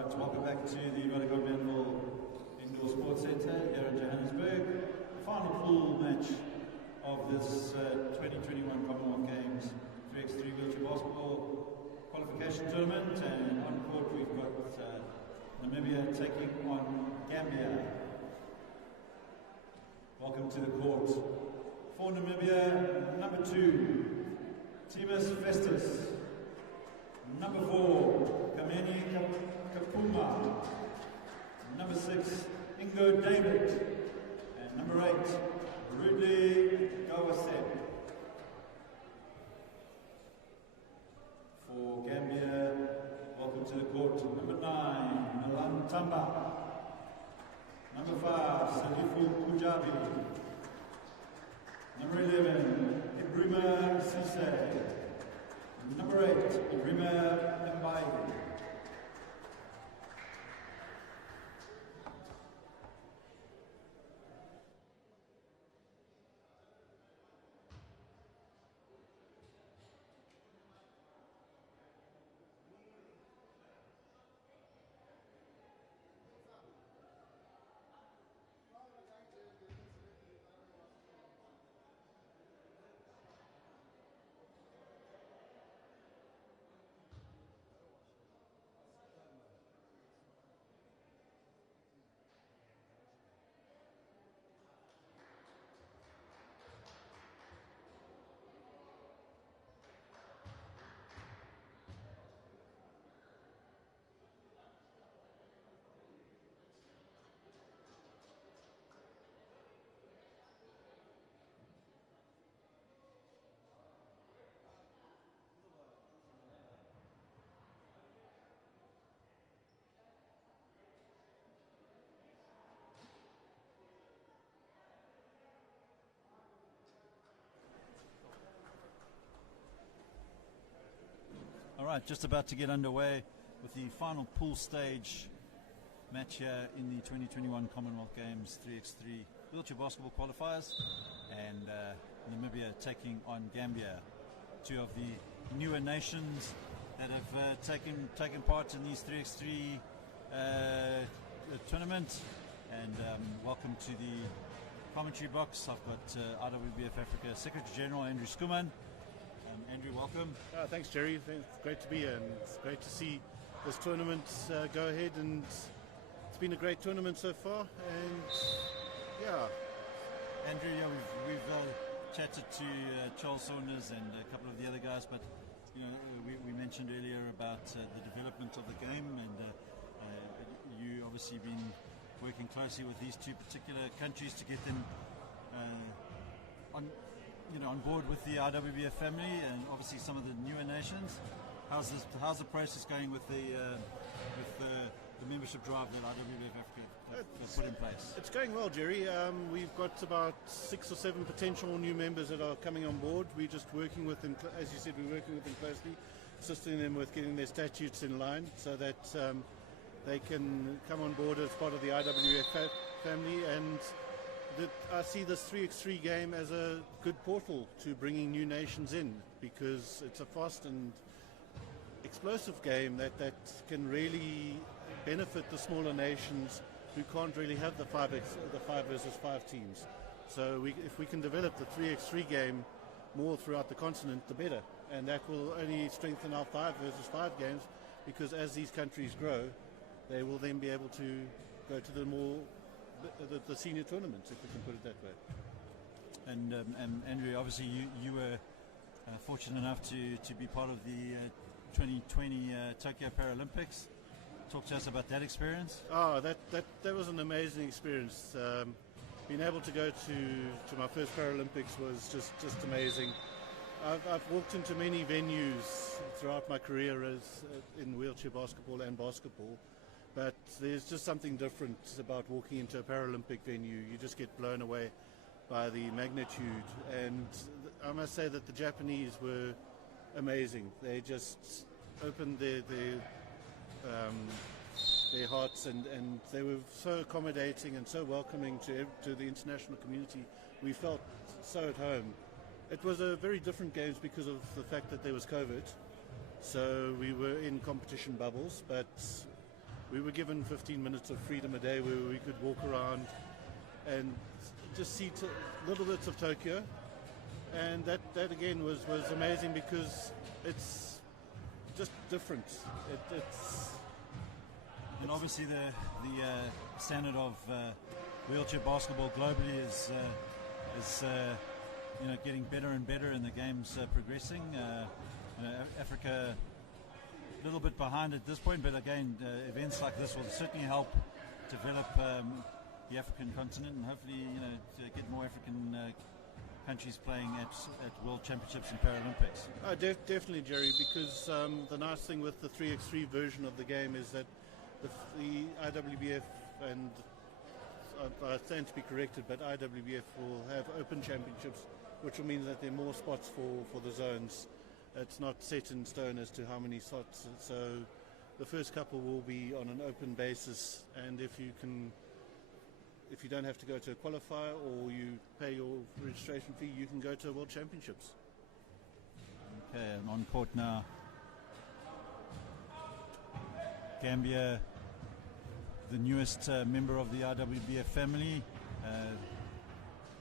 Right, welcome back to the Gambia Indoor Sports Centre here in Johannesburg. The final pool match of this 2021 Commonwealth Games 3x3 wheelchair basketball qualification tournament, and on court we've got Namibia taking on Gambia. Welcome to the court. For Namibia, number 2, Timus Festus. Number 4, Kameni Kapuma. Number 6, Ingo David. And number 8, Rudy Gawaseb. For Gambia, welcome to the court. Number 9, Nalan Tamba. Number 5, Salifu Kujabi. Number 11, Ibrima Sise. Number 8, Ibrima Mbaye. All right, just about to get underway with the final pool stage match here in the 2021 Commonwealth Games 3x3 wheelchair basketball qualifiers, and Namibia taking on Gambia, two of the newer nations that have taken part in these 3x3 tournament. And welcome to the commentary box. I've got IWBF Africa Secretary General Andrew Skuman. Andrew, welcome. Thanks, Jerry. It's great to be here, and it's great to see this tournament go ahead. And it's been a great tournament so far. And yeah, Andrew, we've chatted to Charles Saunders and a couple of the other guys, but we mentioned earlier about the development of the game, and you obviously been working closely with these two particular countries to get them on board with the IWBF family, and obviously some of the newer nations. How's the process going with the membership drive that IWBF Africa have put in place? It's going well, Jerry. We've got about 6 or 7 potential new members that are coming on board. We're just working with them, as you said, we're working with them closely, assisting them with getting their statutes in line so that they can come on board as part of the IWBF family. And I see this 3x3 game as a good portal to bringing new nations in, because it's a fast and explosive game that can really benefit the smaller nations who can't really have the 5 versus 5 teams. So if we can develop the 3x3 game more throughout the continent, the better. And that will only strengthen our 5 versus 5 games, because as these countries grow, they will then be able to go to the senior tournaments, if we can put it that way. And Andrew, obviously you were fortunate enough to be part of the 2020 Tokyo Paralympics. Talk to us about that experience. That was an amazing experience. Being able to go to my first Paralympics was just amazing. I've walked into many venues throughout my career in wheelchair basketball and basketball, but there's just something different about walking into a Paralympic venue. You just get blown away by the magnitude. And I must say that the Japanese were amazing. They just opened their hearts, and they were so accommodating and so welcoming to the international community. We felt so at home. It was a very different games because of the fact that there was COVID. So we were in competition bubbles, but we were given 15 minutes of freedom a day where we could walk around and just see little bits of Tokyo. And that again was amazing because it's just different. And obviously the standard of wheelchair basketball globally is getting better and better, and the game's progressing. Africa a little bit behind at this point, but again, events like this will certainly help develop the African continent, and hopefully, to get more African countries playing at World Championships and Paralympics. Definitely, Jerry, because the nice thing with the 3x3 version of the game is that the IWBF, and I stand to be corrected, but IWBF will have open championships, which will mean that there are more spots for the zones. It's not set in stone as to how many slots, so the first couple will be on an open basis, and if you don't have to go to a qualifier or you pay your registration fee, you can go to World Championships. Okay, and on court now, Gambia, the newest member of the IWBF family,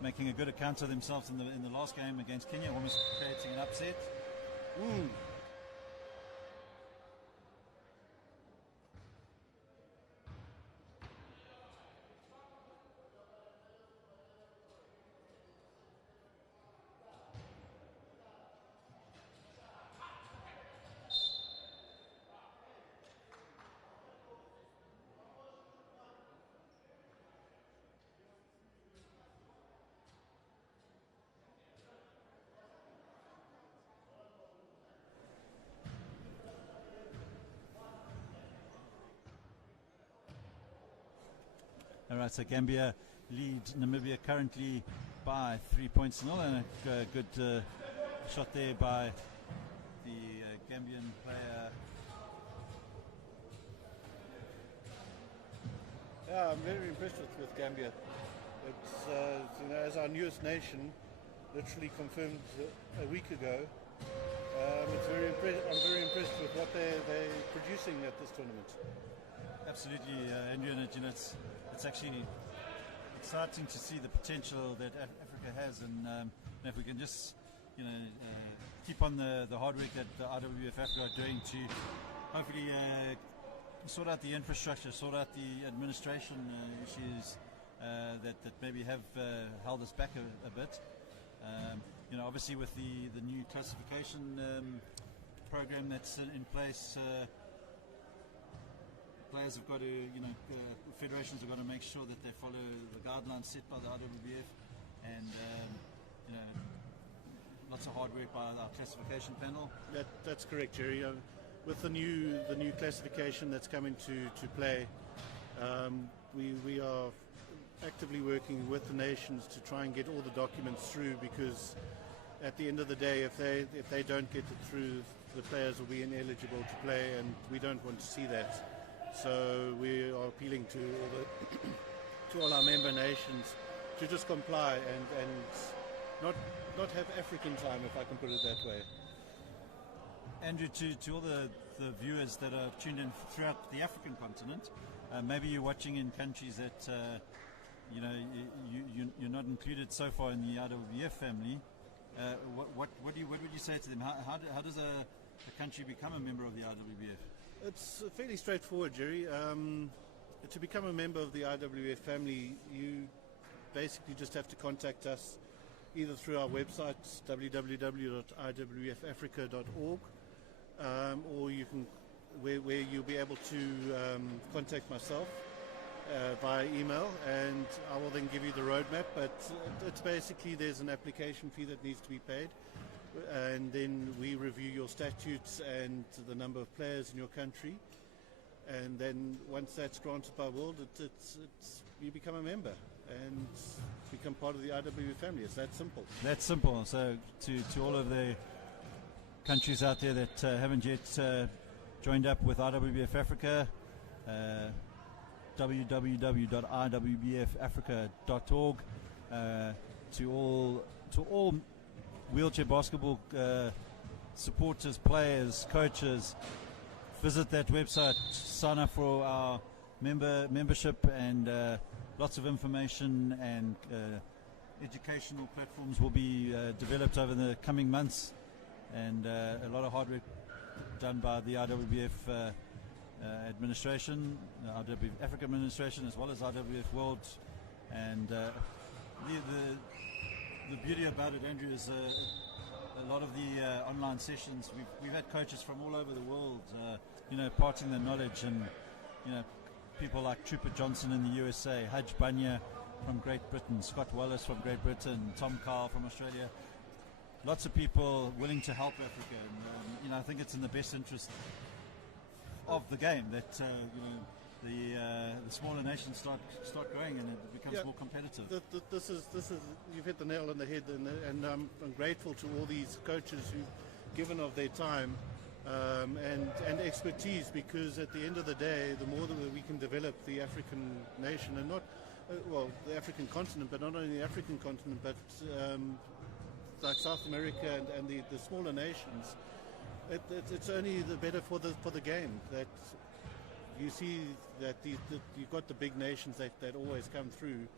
making a good account of themselves in the last game against Kenya, almost creating an upset. All right, so Gambia lead Namibia currently by 3 points to 0, and a good shot there by the Gambian player. Yeah, I'm very impressed with Gambia. It's as our newest nation, literally confirmed a week ago. I'm very impressed with what they're producing at this tournament. Absolutely, Andrew, and it's actually exciting to see the potential that Africa has, and if we can just keep on the hard work that the IWF Africa are doing to hopefully sort out the infrastructure, sort out the administration issues that maybe have held us back a bit. Obviously with the new classification program that's in place, players have got to, federations have got to make sure that they follow the guidelines set by the IWBF, and lots of hard work by our classification panel. That's correct, Jerry. With the new classification that's coming to play, we are actively working with the nations to try and get all the documents through, because at the end of the day, if they don't get it through, the players will be ineligible to play, and we don't want to see that. So we are appealing to all our member nations to just comply and not have African time, if I can put it that way. Andrew, to all the viewers that are tuned in throughout the African continent, maybe you're watching in countries that you're not included so far in the IWBF family. What would you say to them? How does a country become a member of the IWBF? It's fairly straightforward, Jerry. To become a member of the IWF family, you basically just have to contact us either through our website, www.iwfafrica.org, or you can, where you'll be able to contact myself via email, and I will then give you the roadmap. But it's basically, there's an application fee that needs to be paid, and then we review your statutes and the number of players in your country, and then once that's granted by World, you become a member and become part of the IWF family. It's that simple. That's simple. So to all of the countries out there that haven't yet joined up with IWBF Africa, www.iwbfafrica.org. To all wheelchair basketball supporters, players, coaches, visit that website, sign up for our membership, and lots of information and educational platforms will be developed over the coming months, and a lot of hard work done by the IWF administration, IWF Africa administration, as well as IWF World. And the beauty about it, Andrew, is a lot of the online sessions, we've had coaches from all over the world, imparting their knowledge, and people like Trooper Johnson in the USA, Haj Banya from Great Britain, Scott Wallace from Great Britain, Tom Carl from Australia. Lots of people willing to help Africa, and I think it's in the best interest of the game that the smaller nations start growing and it becomes more competitive. This is you've hit the nail on the head, and I'm grateful to all these coaches who've given of their time and expertise, because at the end of the day, the more that we can develop the African nation, and not the African continent, but not only the African continent, but like South America and the smaller nations, it's only the better for the game. That you see that you've got the big nations that always come through,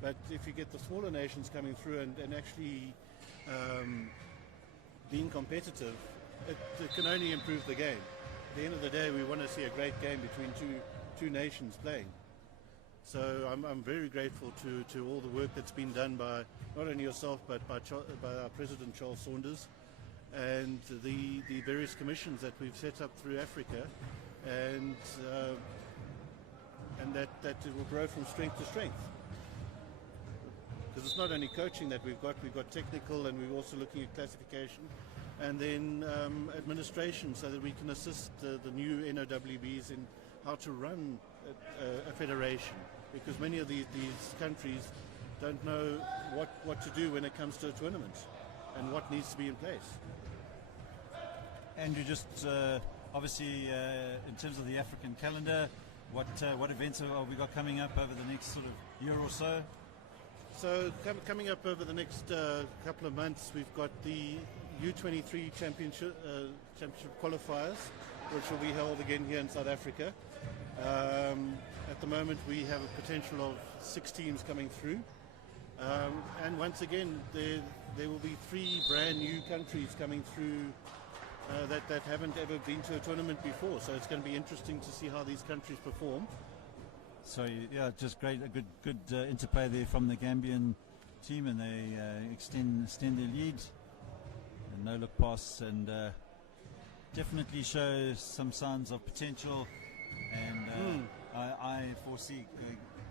but if you get the smaller nations coming through and actually being competitive, it can only improve the game. At the end of the day, we want to see a great game between two nations playing. So I'm very grateful to all the work that's been done by not only yourself but by our President Charles Saunders, and the various commissions that we've set up through Africa, and that it will grow from strength to strength. Because it's not only coaching that we've got technical, and we're also looking at classification, and then administration, so that we can assist the new NOWBs in how to run a federation, because many of these countries don't know what to do when it comes to a tournament and what needs to be in place. And you just obviously in terms of the African calendar, what events have we got coming up over the next sort of year or so? So coming up over the next couple of months, we've got the U23 championship qualifiers, which will be held again here in South Africa. At the moment, we have a potential of 6 teams coming through, and once again, there will be 3 brand new countries coming through that haven't ever been to a tournament before. So it's going to be interesting to see how these countries perform. So yeah, just great, a good interplay there from the Gambian team, and they extend their lead, and no look pass, and definitely show some signs of potential. And I foresee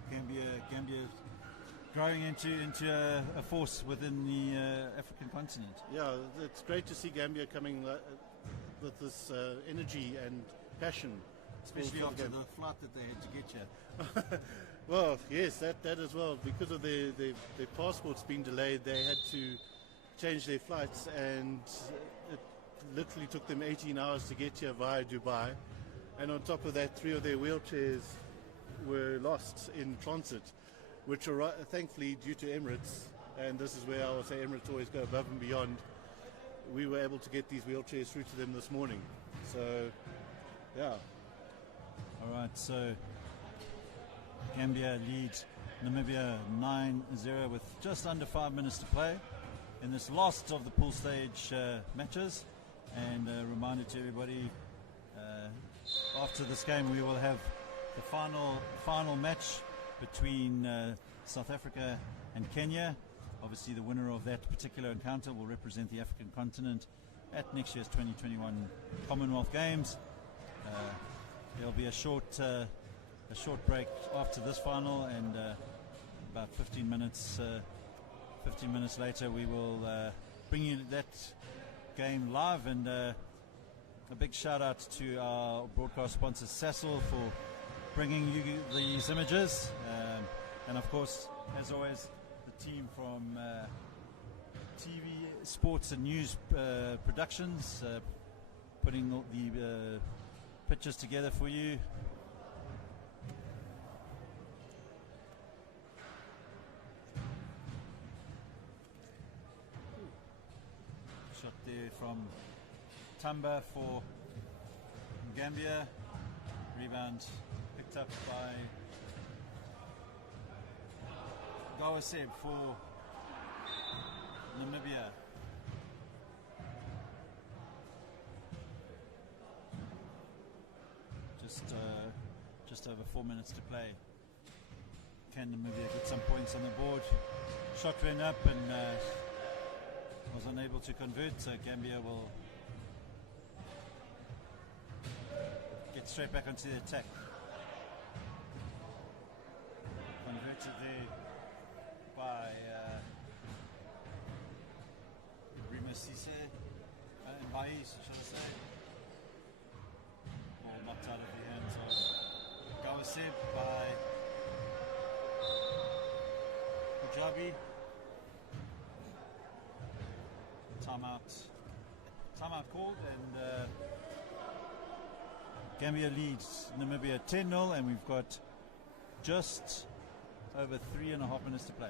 Gambia growing into a force within the African continent. Yeah, it's great to see Gambia coming with this energy and passion. Especially after the flight that they had to get here. Well, yes, that as well. Because of their passports being delayed, they had to change their flights, and it literally took them 18 hours to get here via Dubai. And on top of that, 3 of their wheelchairs were lost in transit, which are thankfully due to Emirates. And this is where I will say Emirates always go above and beyond. We were able to get these wheelchairs through to them this morning. So, yeah. All right, so Gambia leads Namibia 9-0 with just under 5 minutes to play in this last of the pool stage matches. And a reminder to everybody, after this game we will have the final match between South Africa and Kenya. Obviously the winner of that particular encounter will represent the African continent at next year's 2021 Commonwealth Games. There'll be a short break after this final, and about 15 minutes later we will bring you that game live. And a big shout out to our broadcast sponsor Sasol for bringing you these images, and of course, as always, the team from TV, Sports and News Productions, putting the pictures together for you. Shot there from Tamba for Gambia. Rebound picked up by Gawaseb for Namibia. Just over 4 minutes to play. Can Namibia get some points on the board? Shot went up and was unable to convert, so Gambia will get straight back onto the attack. Converted there by Rima Cisse, Mbais, shall I say. Ball knocked out of the hands of Gawaseb by Pujabi. Timeout called, and Gambia leads Namibia 10-0, and we've got just over 3.5 minutes to play.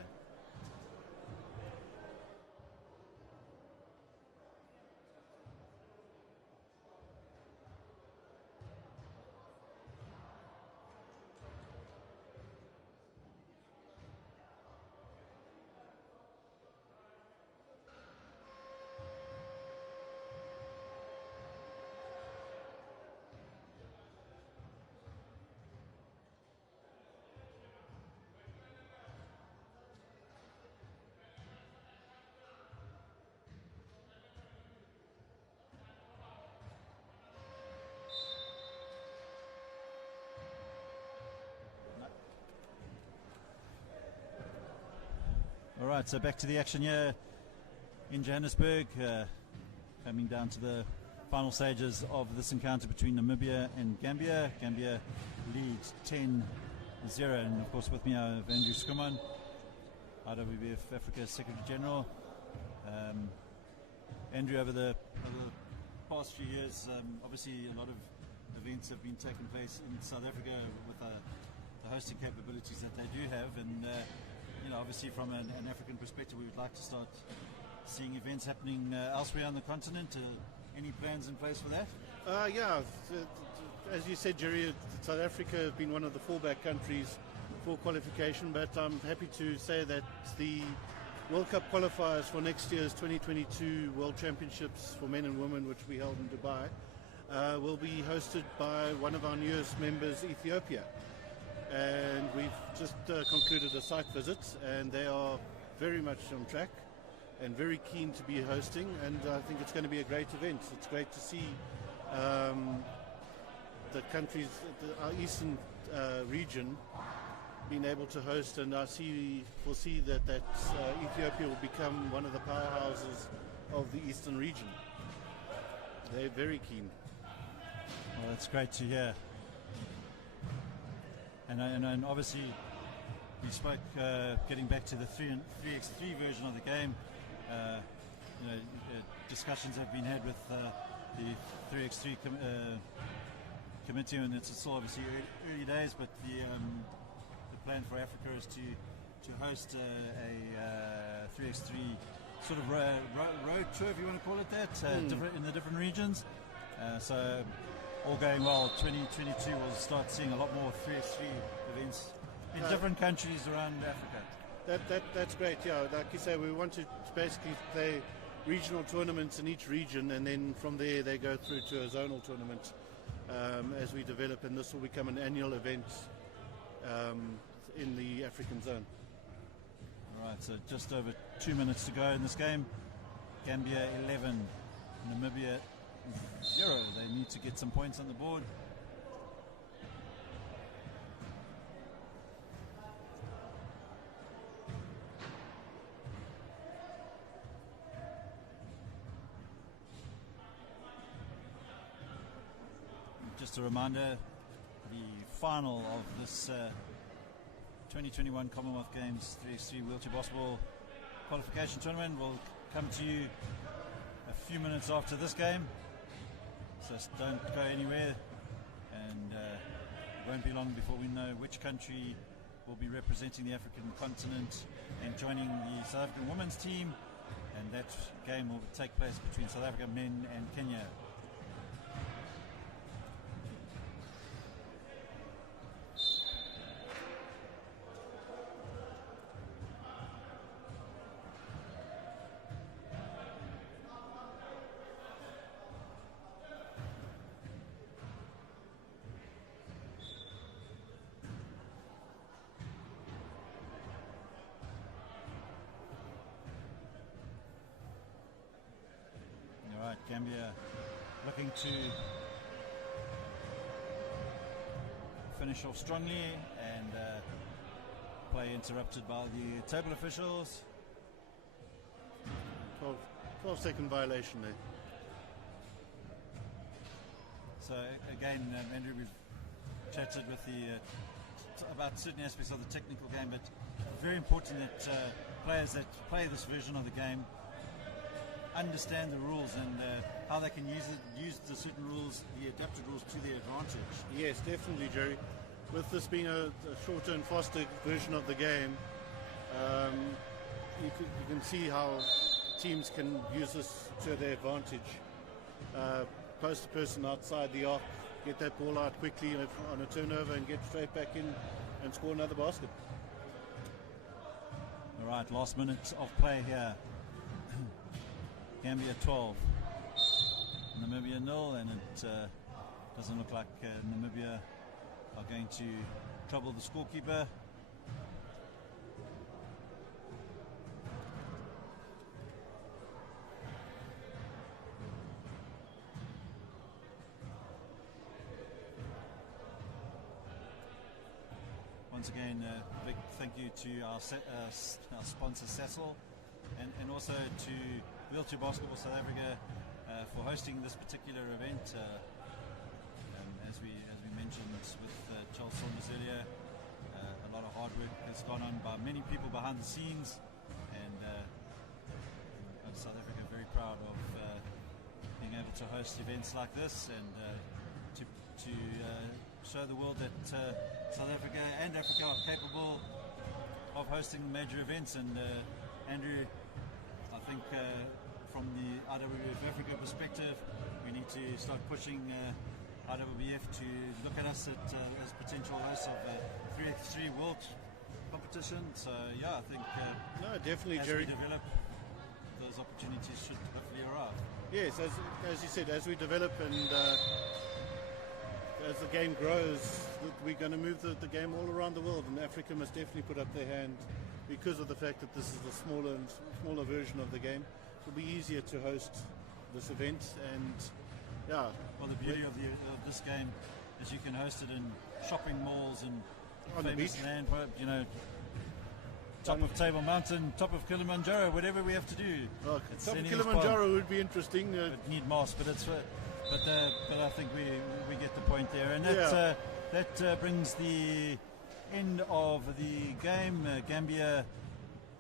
All right, so back to the action here in Johannesburg, coming down to the final stages of this encounter between Namibia and Gambia. Gambia leads 10-0, and of course with me I have Andrew Skuman, IWBF Africa Secretary General. Andrew, over the past few years, obviously a lot of events have been taking place in South Africa with the hosting capabilities that they do have, and obviously from an African perspective, we would like to start seeing events happening elsewhere on the continent. Any plans in place for that? As you said, Jerry, South Africa has been one of the fallback countries for qualification, but I'm happy to say that the World Cup qualifiers for next year's 2022 World Championships for men and women, which we held in Dubai, will be hosted by one of our newest members, Ethiopia. And we've just concluded a site visit, and they are very much on track and very keen to be hosting, and I think it's going to be a great event. It's great to see the countries, our eastern region, being able to host, and I foresee that Ethiopia will become one of the powerhouses of the eastern region. They're very keen. Well, that's great to hear. And obviously, we spoke getting back to the 3x3 version of the game. Discussions have been had with the 3x3 committee, and it's still obviously early days. But the plan for Africa is to host a 3x3 sort of road tour, if you want to call it that, in the different regions. So, all going well, 2022 we'll start seeing a lot more 3x3 events in different countries around Africa. That's great, yeah. Like you say, we want to basically play regional tournaments in each region, and then from there they go through to a zonal tournament as we develop, and this will become an annual event in the African zone. All right, so just over 2 minutes to go in this game. Gambia 11, Namibia 0. They need to get some points on the board. Just a reminder, the final of this 2021 Commonwealth Games 3x3 wheelchair basketball qualification tournament will come to you a few minutes after this game. So don't go anywhere, and it won't be long before we know which country will be representing the African continent and joining the South African women's team, and that game will take place between South Africa men and Kenya. Gambia looking to finish off strongly, and play interrupted by the table officials. 12-second violation there. So again, Andrew, we've chatted with about certain aspects of the technical game, but very important that players that play this version of the game understand the rules and how they can use the certain rules, the adapted rules, to their advantage. Yes, definitely, Jerry. With this being a shorter and faster version of the game, you can see how teams can use this to their advantage. Post a person outside the arc, get that ball out quickly on a turnover, and get straight back in and score another basket. All right, last minute of play here. Gambia 12, Namibia 0, and it doesn't look like Namibia are going to trouble the scorekeeper. Once again, a big thank you to our sponsor Cecil, and also to Wheelchair Basketball South Africa for hosting this particular event. As we mentioned with Charles Saunders earlier, a lot of hard work has gone on by many people behind the scenes, and South Africa very proud of being able to host events like this, and to show the world that South Africa and Africa are capable of hosting major events. And Andrew, I think from the IWF Africa perspective, we need to start pushing IWF to look at us as potential hosts of 3x3 World competition. So yeah, I think no, definitely, as Jerry, we develop, those opportunities should hopefully arrive. Yes, as you said, as we develop and as the game grows, we're going to move the game all around the world, and Africa must definitely put up their hand, because of the fact that this is the smaller version of the game. It'll be easier to host this event, and yeah. Well, the beauty of this game is you can host it in shopping malls and on famous the beach, land, top of Table Mountain, top of Kilimanjaro, whatever we have to do. Well, top of Kilimanjaro would be interesting. Need masks, but I think we get the point there, and that brings the end of the game. Gambia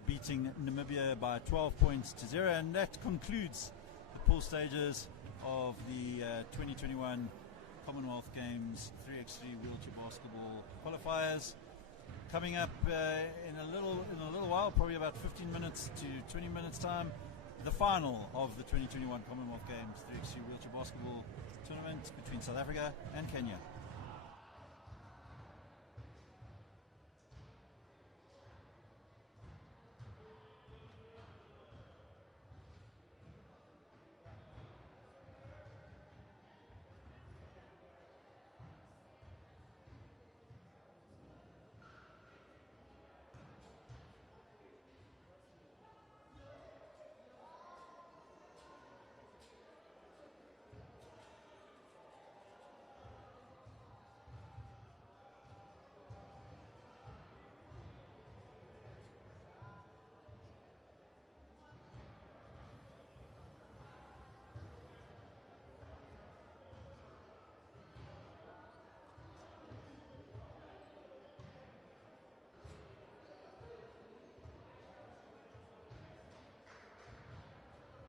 beating Namibia by 12 points to 0, and that concludes the pool stages of the 2021 Commonwealth Games 3x3 wheelchair basketball qualifiers. Coming up in a little while, probably about 15 minutes to 20 minutes time, the final of the 2021 Commonwealth Games 3x3 wheelchair basketball tournament between South Africa and Kenya.